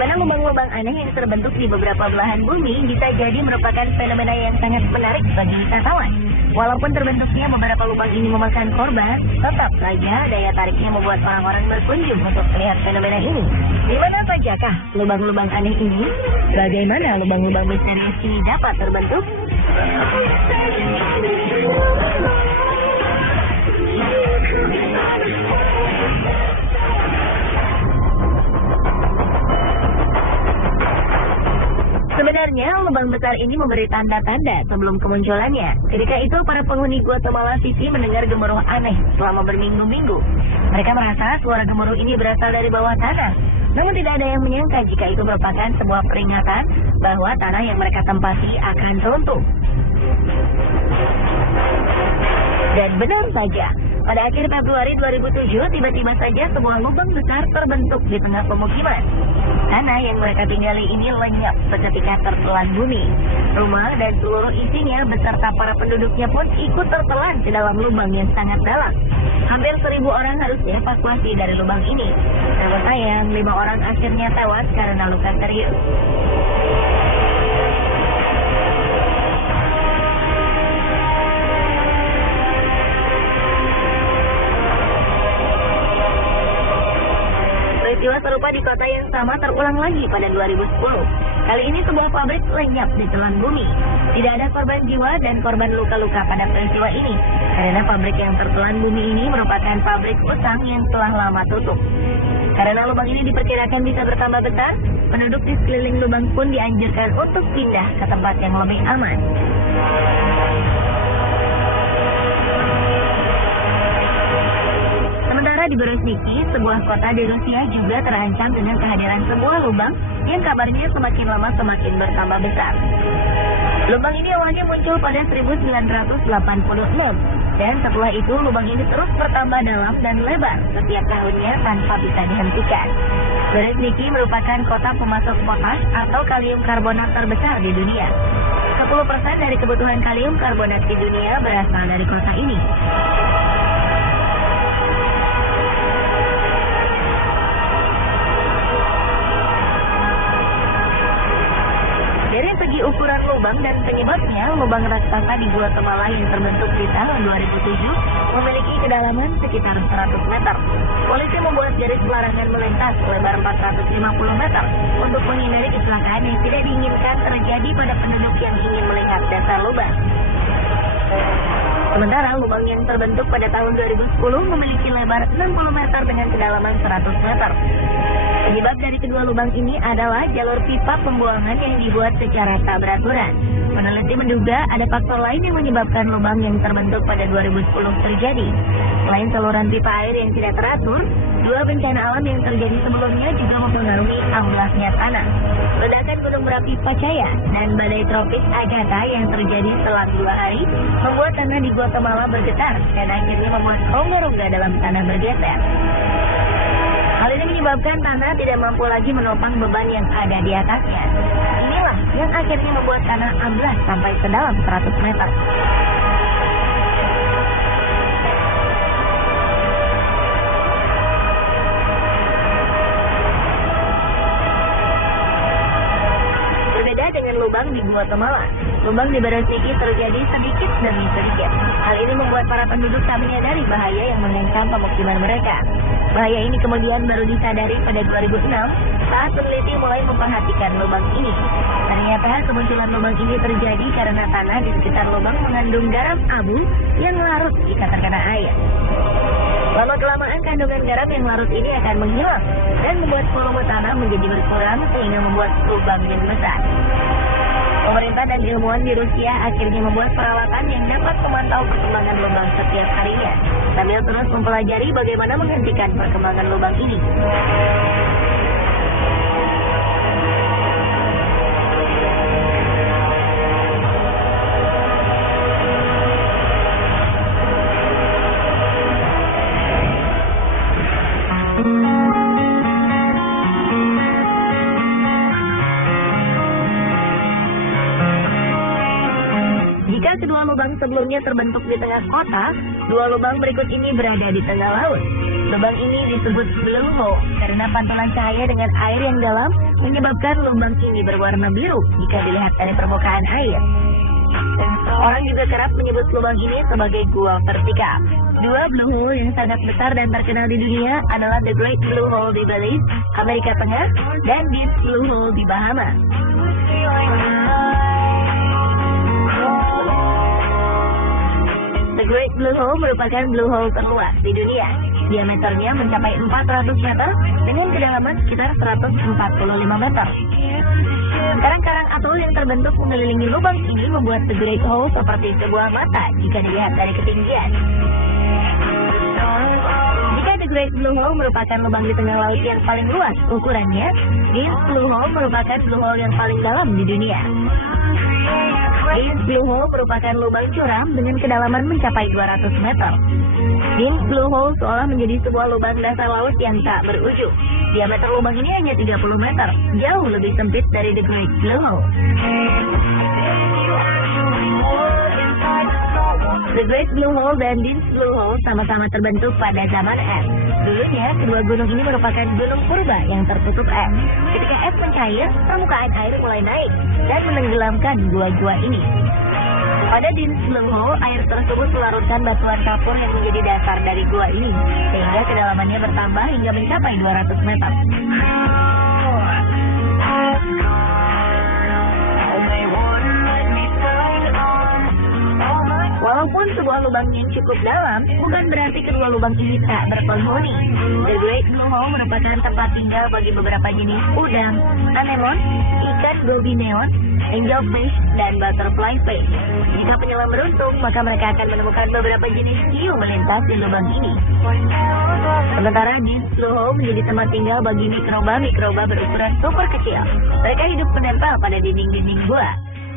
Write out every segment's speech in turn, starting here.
Fenomena lubang-lubang aneh yang terbentuk di beberapa belahan bumi bisa jadi merupakan fenomena yang sangat menarik bagi wisatawan. Walaupun terbentuknya beberapa lubang ini memakan korban, tetap saja daya tariknya membuat orang-orang berkunjung untuk melihat fenomena ini. Di mana sajakah lubang-lubang aneh ini? Bagaimana lubang-lubang misterius ini dapat terbentuk? Sebenarnya, lubang besar ini memberi tanda-tanda sebelum kemunculannya. Ketika itu, para penghuni Guatemala City mendengar gemuruh aneh selama berminggu-minggu. Mereka merasa suara gemuruh ini berasal dari bawah tanah. Namun tidak ada yang menyangka jika itu merupakan sebuah peringatan bahwa tanah yang mereka tempati akan runtuh. Dan benar saja, pada akhir Februari 2007, tiba-tiba saja sebuah lubang besar terbentuk di tengah pemukiman. Tanah yang mereka tinggali ini lenyap seketika tertelan bumi. Rumah dan seluruh isinya beserta para penduduknya pun ikut tertelan ke dalam lubang yang sangat dalam. Hampir 1.000 orang harus dievakuasi dari lubang ini. Namun sayang, 5 orang akhirnya tewas karena luka serius. Peristiwa serupa di kota yang sama terulang lagi pada 2010. Kali ini sebuah pabrik lenyap di telan bumi. Tidak ada korban jiwa dan korban luka-luka pada peristiwa ini, karena pabrik yang tertelan bumi ini merupakan pabrik utang yang telah lama tutup. Karena lubang ini diperkirakan bisa bertambah besar, penduduk di sekeliling lubang pun dianjurkan untuk pindah ke tempat yang lebih aman. Di Berezhniki, sebuah kota di Rusia juga terancam dengan kehadiran sebuah lubang yang kabarnya semakin lama semakin bertambah besar. Lubang ini awalnya muncul pada 1986, dan setelah itu lubang ini terus bertambah dalam dan lebar setiap tahunnya tanpa bisa dihentikan. Berezhniki merupakan kota pemasok potas atau kalium karbonat terbesar di dunia. 10% dari kebutuhan kalium karbonat di dunia berasal dari kota ini. Dari segi ukuran lubang dan penyebabnya, lubang raksasa di Guatemala yang terbentuk di tahun 2007 memiliki kedalaman sekitar 100 meter. Polisi membuat garis pelarangan melintas lebar 450 meter untuk menghindari kecelakaan yang tidak diinginkan terjadi pada penduduk yang ingin melihat dasar lubang. Sementara lubang yang terbentuk pada tahun 2010 memiliki lebar 60 meter dengan kedalaman 100 meter. Penyebab dari kedua lubang ini adalah jalur pipa pembuangan yang dibuat secara tak beraturan. Peneliti menduga ada faktor lain yang menyebabkan lubang yang terbentuk pada 2010 terjadi. Selain saluran pipa air yang tidak teratur, dua bencana alam yang terjadi sebelumnya juga mempengaruhi amblasnya tanah. Ledakan gunung berapi Pacaya dan badai tropis Agatha yang terjadi selang 2 hari membuat tanah di Guatemala bergetar dan akhirnya membuat rongga-rongga dalam tanah bergeser. Hal ini menyebabkan tanah tidak mampu lagi menopang beban yang ada di atasnya. Inilah yang akhirnya membuat tanah amblas sampai sedalam 100 meter. Berbeda dengan lubang di Guatemala, lubang di Berezhniki terjadi sedikit demi sedikit. Hal ini membuat para penduduk tak menyadari bahaya yang mengancam pemukiman mereka. Bahaya ini kemudian baru disadari pada 2006 saat peneliti mulai memperhatikan lubang ini. Ternyata kemunculan lubang ini terjadi karena tanah di sekitar lubang mengandung garam abu yang larut jika terkena air. Lama-kelamaan kandungan garam yang larut ini akan menghilang dan membuat volume tanah menjadi berkurang sehingga membuat lubang yang besar. Pemerintah dan ilmuwan di Rusia akhirnya membuat peralatan yang dapat memantau perkembangan lubang setiap harinya, sambil terus mempelajari bagaimana menghentikan perkembangan lubang ini. Jika kedua lubang sebelumnya terbentuk di tengah kota, dua lubang berikut ini berada di tengah laut. Lubang ini disebut blue hole karena pantulan cahaya dengan air yang dalam menyebabkan lubang ini berwarna biru jika dilihat dari permukaan air. Orang juga kerap menyebut lubang ini sebagai gua vertikal. Dua blue hole yang sangat besar dan terkenal di dunia adalah The Great Blue Hole di Belize, Amerika Tengah, dan Deep Blue Hole di Bahamas. The Great Blue Hole merupakan blue hole terluas di dunia. Diameternya mencapai 400 meter dengan kedalaman sekitar 145 meter. Karang-karang atol yang terbentuk mengelilingi lubang ini membuat The Great Hole seperti sebuah mata jika dilihat dari ketinggian. Jika The Great Blue Hole merupakan lubang di tengah laut yang paling luas ukurannya, Deep Blue Hole merupakan blue hole yang paling dalam di dunia. Deep Blue Hole merupakan lubang curam dengan kedalaman mencapai 200 meter. Deep Blue Hole seolah menjadi sebuah lubang dasar laut yang tak berujung. Diameter lubang ini hanya 30 meter, jauh lebih sempit dari The Great Blue Hole. The Great Blue Hole dan Deep Blue Hole sama-sama terbentuk pada zaman es. Dulunya, kedua gunung ini merupakan gunung purba yang tertutup es. Ketika es mencair, permukaan air mulai naik dan menenggelamkan gua-gua ini. Pada Deep Blue Hole, air tersebut melarutkan batuan kapur yang menjadi dasar dari gua ini, sehingga kedalamannya bertambah hingga mencapai 200 meter. Walaupun sebuah lubang yang cukup dalam, bukan berarti kedua lubang ini tak berpenghuni. The Great Blue Hole merupakan tempat tinggal bagi beberapa jenis udang, anemon, ikan gobi neon, angelfish, dan butterfly fish. Jika penyelam beruntung, maka mereka akan menemukan beberapa jenis hiu melintas di lubang ini. Sementara Deep Blue Hole menjadi tempat tinggal bagi mikroba-mikroba berukuran super kecil. Mereka hidup menempel pada dinding-dinding gua.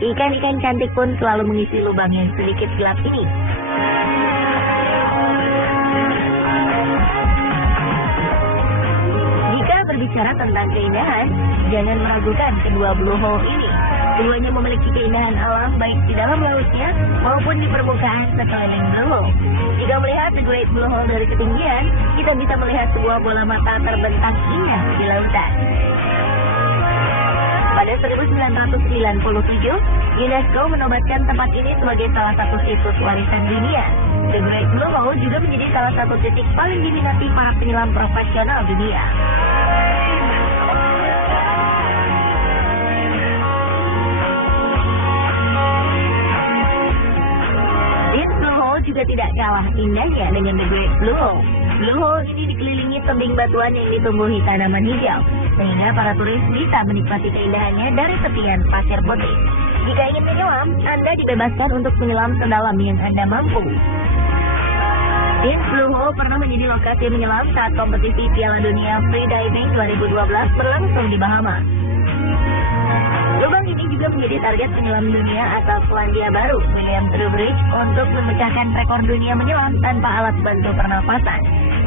Ikan-ikan cantik pun selalu mengisi lubang yang sedikit gelap ini. Jika berbicara tentang keindahan, jangan meragukan kedua blue hole ini. Keduanya memiliki keindahan alam baik di dalam lautnya maupun di permukaan sekeliling blue hole. Jika melihat The Great Blue Hole dari ketinggian, kita bisa melihat sebuah bola mata terbentang indah di lautan. Pada 1997, UNESCO menobatkan tempat ini sebagai salah satu situs warisan dunia. The Great Blue Hole juga menjadi salah satu titik paling diminati para penyelam profesional dunia. Deep Blue Hole juga tidak kalah indahnya dengan The Great Blue Hole. Blue Hole ini dikelilingi tebing batuan yang ditumbuhi tanaman hijau, sehingga para turis bisa menikmati keindahannya dari tepian pasir putih. Jika ingin menyelam, Anda dibebaskan untuk menyelam sedalam yang Anda mampu. Deep Blue Hole pernah menjadi lokasi menyelam saat kompetisi Piala Dunia Freediving 2012 berlangsung di Bahamas. Lubang ini juga menjadi target penyelam dunia asal Selandia Baru, William Trowbridge, untuk memecahkan rekor dunia menyelam tanpa alat bantu pernapasan.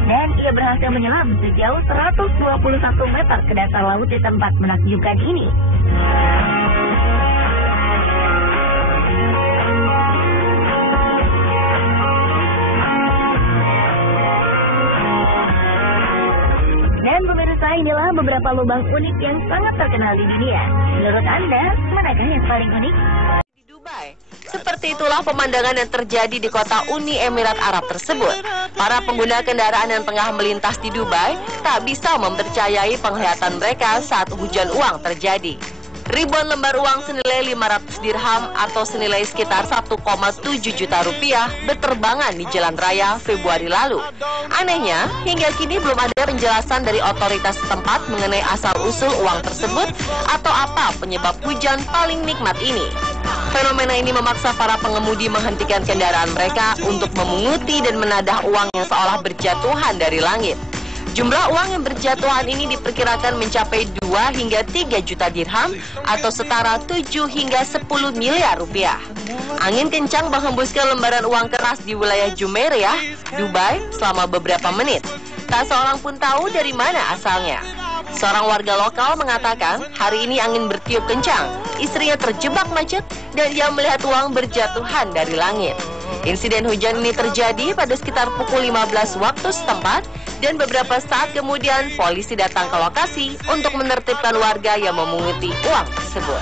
Dan ia berhasil menyelam sejauh 121 meter ke dasar laut di tempat menakjubkan ini. Dan pemirsa, inilah beberapa lubang unik yang sangat terkenal di dunia. Menurut Anda, manakah yang paling unik? Di Dubai, seperti itulah pemandangan yang terjadi di kota Uni Emirat Arab tersebut. Para pengguna kendaraan yang tengah melintas di Dubai tak bisa mempercayai penglihatan mereka saat hujan uang terjadi. Ribuan lembar uang senilai 500 dirham atau senilai sekitar 1,7 juta rupiah berterbangan di jalan raya Februari lalu. Anehnya, hingga kini belum ada penjelasan dari otoritas setempat mengenai asal-usul uang tersebut atau apa penyebab hujan paling nikmat ini. Fenomena ini memaksa para pengemudi menghentikan kendaraan mereka untuk memunguti dan menadah uang yang seolah berjatuhan dari langit. Jumlah uang yang berjatuhan ini diperkirakan mencapai 2 hingga 3 juta dirham atau setara 7 hingga 10 miliar rupiah. Angin kencang menghembuskan lembaran uang keras di wilayah Jumeirah, Dubai selama beberapa menit. Tak seorang pun tahu dari mana asalnya. Seorang warga lokal mengatakan hari ini angin bertiup kencang, istrinya terjebak macet dan ia melihat uang berjatuhan dari langit. Insiden hujan ini terjadi pada sekitar pukul 15 waktu setempat dan beberapa saat kemudian polisi datang ke lokasi untuk menertibkan warga yang memunguti uang tersebut.